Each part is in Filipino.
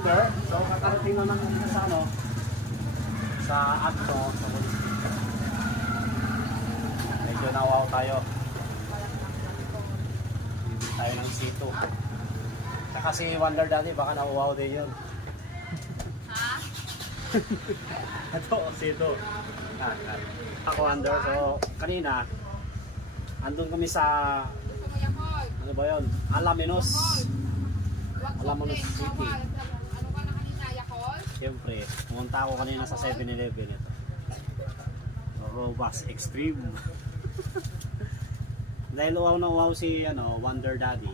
Wonder. So, kakarating na naman sa ano, sa Acto, sa medyo nawaw tayo. Bibili tayo ng C2. Saka si Wonder Daddy, baka nawaw din yun. Ha? Ito, C2. Ako Wonder, so kanina, andun kami sa, Gusto mo Yakult? ano ba yun? Alaminos. Wag Alaminos soft drink. City. Ano ka na kanina, Yakult? Siyempre, pumunta ako kanina sa 7-Eleven ito. Robust Extreme. Dahil uwaw na uwaw si Wonder Daddy.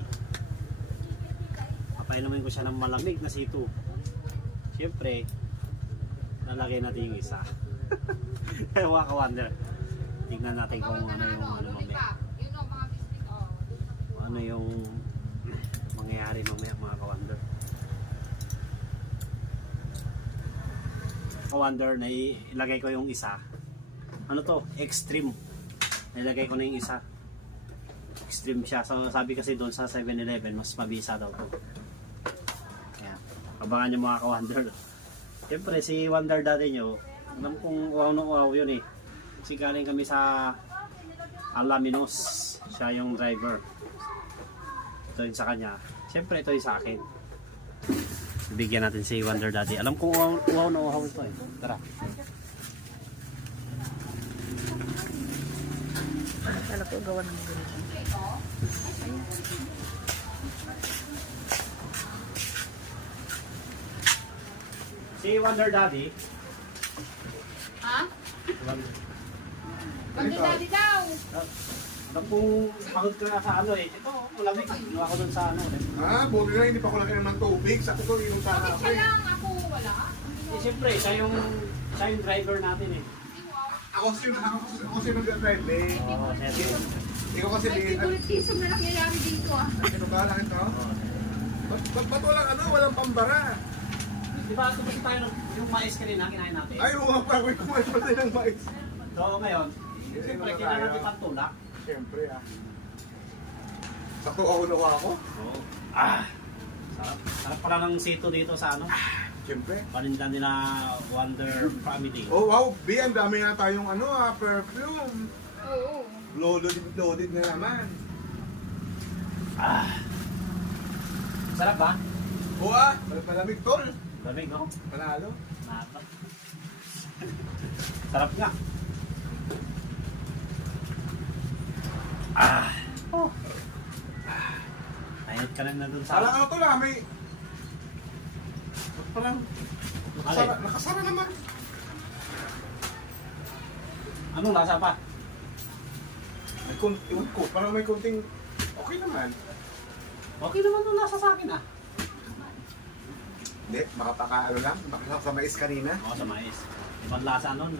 Papainumin ko siya ng malamig na C2. Siyempre, lalagay natin yung isa. Ewa ka Wonder. Tingnan natin kung ano yung mamaya. Yun o, mga biscuit o. Ano yung mangyayari mamaya mga ka-Wonder. Ka-Wonder, na ilagay ko yung isa. Ano to? Extreme. Nilagay ko na yung isa. Extreme siya. So sabi kasi doon sa 7-Eleven, mas mabisa daw to. Kaya, abangan nyo mga ka-Wonder. Siyempre si Wonder Daddy nyo, alam kong uwaw na uwaw yun eh. Kasi galing kami sa Alaminos. Siya yung driver. Ito yung sa kanya. Siyempre ito yung sa akin. Bigyan natin si Wonder Daddy. Alam kong uwaw na uwaw ito eh. Tara. Kala ko gawa ng ganito. Si Wonder Daddy. Ha? Wonder. Wonder Daddy daw. Alam kong pagod ka na sa ano eh. Ito, malamig. Inuwa ko dun sa ano eh. Buti na hindi pa ko laki naman tubig. Sa ko inom sana Bakit ako siya eh. lang? Ako wala. Eh, siyempre, siya yung driver natin eh. Ako kasi nag-drive eh. Oo, siyempre. Ikaw kasi May favoritism na nangyayari dito ah. Ano ba lang ito? Ba't walang pambara? Di ba, tumasin tayo yung mais kanina, kinain natin? Ay, oo pa, ako'y kumain pa tayo ng mais. So, ngayon, siyempre, kinain natin pantulak. Siyempre ah. Sakto ako nawa ako. Oo. Sarap. Sarap pala ng sito dito sa ano. Siyempre. Paninda nila Wonder Family. Oh wow, B, ang dami nga tayong perfume. Oo. Loaded na naman. Sarap ba? Oo malamig tol. Lamig, no? Panalo. Nata. Sarap nga. Oh. Ayot ka na dun sa... Alam ano tol may... Parang... Alin? Nakasara naman. Anong lasa pa? Iwan ko, parang may konting... Okay naman. Okay naman nung nasa sa akin ah. Hindi, baka lang, baka sa mais kanina. Oo, sa mais. Ibang lasa nun.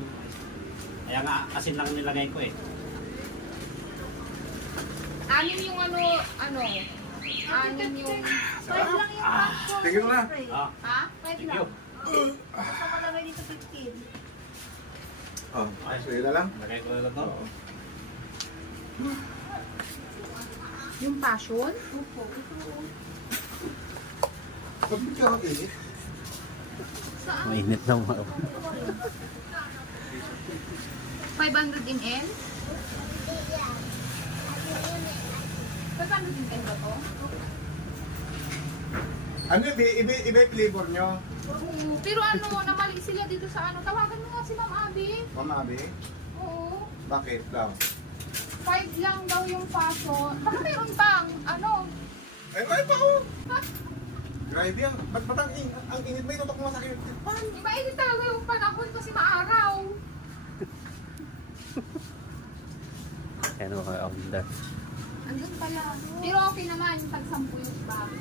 Kaya nga, asin lang nilagay ko eh. Anim yung ano. Anim yung... Five lang yung passport. Tingin mo na. Ah, Ha? Five thank lang. you. Basta malagay dito 15. Oh, so yun na lang. Lagay ko na lang to. Oo. Yung passion? Opo. Pagod ka ang init. Saan? Mainit daw mga 500 ml? 500 ml ba to? Ano, iba yung flavor nyo? Pero ano, namali sila dito sa ano. Tawagan mo nga si Ma'am Abby. Mama Abi? Oo. Bakit daw? 5 lang daw yung passion. Baka mayroon pang, ano. Ay pa ko! Grabe yan. Ba't ang init may tutok mo sa akin? Mainit talaga yung panahon kasi maaraw. Kaya naman kayo Wonder. Andun pala. Pero okay naman, yung tag-sampu yung bago.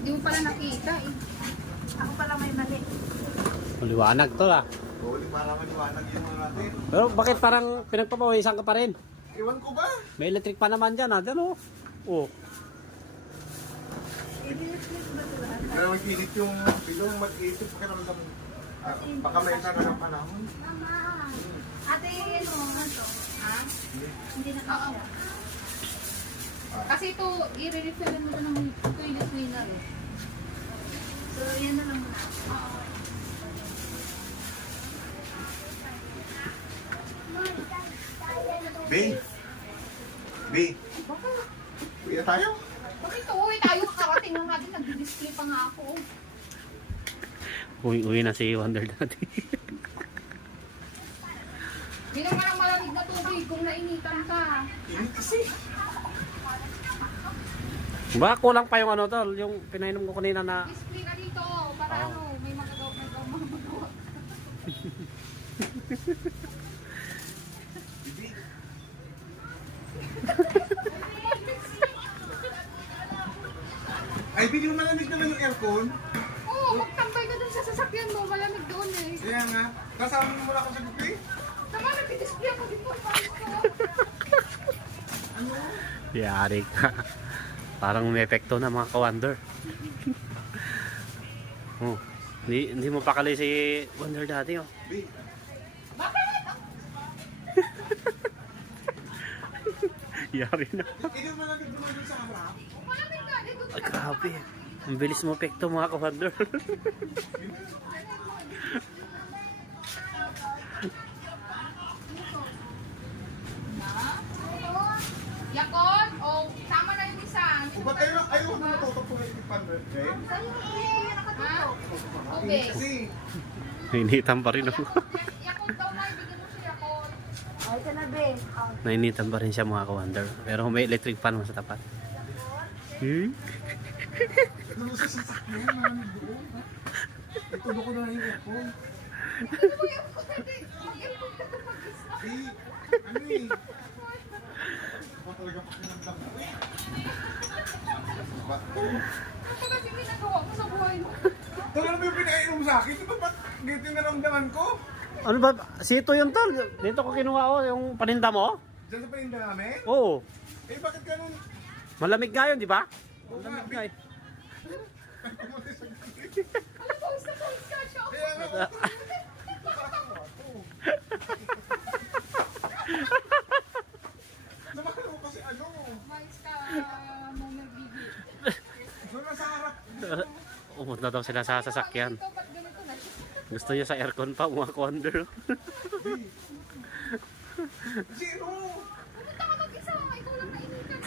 Hindi mo pala nakita eh. Ako pala may mali. Maliwanag to ah. Huli para maniwanag yung mga natin. Pero bakit parang pinagpapawisan ka pa rin? Iwan ko ba? May electric pa naman dyan ah. Dyan oh. Oh. I-reflex ba sila? Kaya mag-init yung biglang mag-isip pa ka naman. Baka may taga ng panahon. Mama. Ate, ano to? Ha? Hindi na kasya. Kasi ito, i-refill mo na ng toilet cleaner eh. So, yan na lang muna. B. B. Uwi na tayo. Bakit uuwi tayo? Kakarating lang natin, nag-display pa nga ako. Uwi na si Wonder Daddy. Hindi naman ang malamig na tubig kung nainitan ka. Init kasi. Baka kulang pa yung ano tol, yung pinainom ko kanina na Display ka dito para ano, may magagawa magagawa. Ay, hindi mo malamig naman yung aircon. Oo, magtambay ka dun sa sasakyan mo, malamig doon eh. Kaya nga, kasama mo muna ako sa buffet. Tama, nag-display ako dito. Paris ko. yari ka. Parang may epekto na mga ka-Wonder. Oh, hindi mo pakali si Wonder Daddy oh. B. Bakit? Yari na. Hindi mo malamig naman dun sa harap. Malamig ka, dito. Ay, grabe. Ang bilis mo epekto mga ka-Wonder. Yakon, o tama na yung isa. O ba't ayaw mo natutok po yung ipan, eh? Ha? Okay. Kasi, Nainitan pa rin ako. Yakon daw na, ibigyan mo siya Yakon. Ay, ito na, be. Oh. Nainitan pa rin siya mga ka-Wonder. Pero may electric fan mo sa tapat. nalusa sa sakyan, malamig doon. Itulo ko na yung aircon. Eh, ano eh? Ba talaga pakinamdam ko eh? Ba? Ano kasi ginagawa mo sa buhay mo? Tol, ano ba yung pinainom sa akin? Di ba ba't ganito yung naramdaman ko? Ano ba? Sito yun tol. Dito ko kinuha ko yung paninda mo. Diyan sa paninda namin? Oo. Eh, bakit ganun? Malamig nga yun, di ba? Oo nga, Malamig nga eh. Alam mo, sa ka siya. Kaya nga, naman ako kasi ano, Mais ka, Momer Bibi. doon na sa harap. Umunta daw sila sa sasakyan. Ito, ba't ganito na siya? Gusto niya sa aircon pa, mga ka-Wonder. Zero! Pumunta ka mag-isa, ikaw lang nainitan.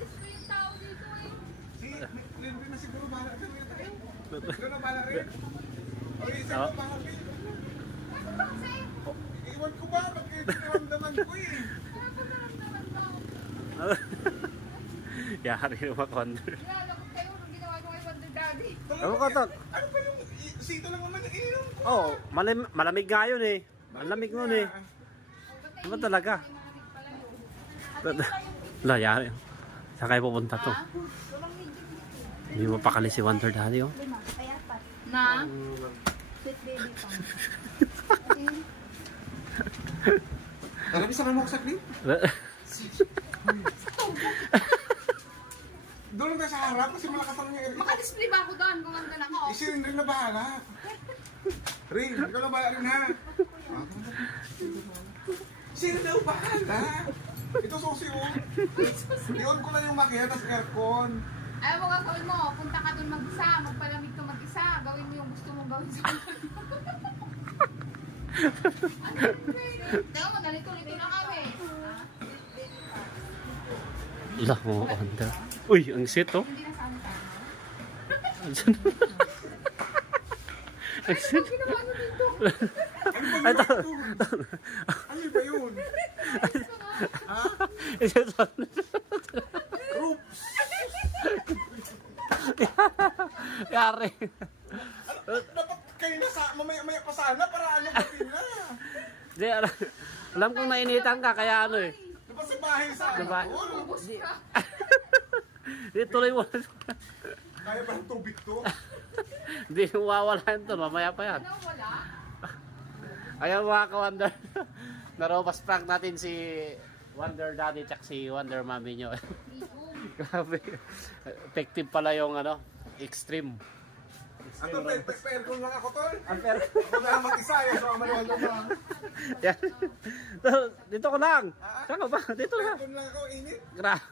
Gusto yung tao dito eh. Si Lenby na siguro bahala rin yun tayo. Ikaw na bahala rin. O isa ko bahala rin. Ano ba kasi? Iwan ko ba? Ba't kayo tinaramdaman ko eh? Ano ba naramdaman mo? Yari yung mga ka-Wonder. Nilalakot kayo nung ginawa ko kay Wonder Daddy. Ano ka, Tot? Ano ba yung sito lang naman yung ininom ko? Oo, malamig nga yun eh. Malamig nun eh. Ano ba talaga? Wala, yari. Saan kayo pupunta to? Hindi mo pakali si Wonder Daddy oh. Lima, kaya pa. Na? Sweet baby pa. Tara, sama mo ako sa clip. Doon lang tayo sa harap kasi malakas ang yung aircon. Maka-display ba ako doon kung andun ako? Si Rin na bahala. Rin, ikaw na bahala rin ha. Si Rin daw bahala. Ito susi oh. I-on ko lang yung makina, tas aircon. Ayaw mo gagawin mo, punta ka doon mag-isa, magpalamig ka mag-isa, gawin mo yung gusto mong gawin sa buhay mo. Teka mo, nalito-lito na kami. Wala, mga ka-Wonder. Uy, ang sit oh. Hindi na saan tayo. Ang sit. Ginawa nyo dito. Ay, to. Ano ba yun? Ha? Oops! Yari. Dapat kayo na sa mamaya-maya pa sana para ano gabi na. Di, alam kong nainitan ka, kaya ano eh. Dapat sa bahay sa Diba? ano. Ubus ka. Di, tuloy mo. Kaya ba ng tubig to? Hindi mawawala yun to, mamaya pa yan. Ano, wala? Ayan mga ka-Wonder. Narobas prank natin si Wonder Daddy tsaka si Wonder Mommy nyo. Grabe. Effective pala yung ano, extreme. Ato, pa-aircon lang ako tol. Ampere. Ako na lang mag-isa eh. So, manual na ba? Yan. Dito ko lang. Saan ka ba? Dito lang. Aircon lang ako, init. Grabe.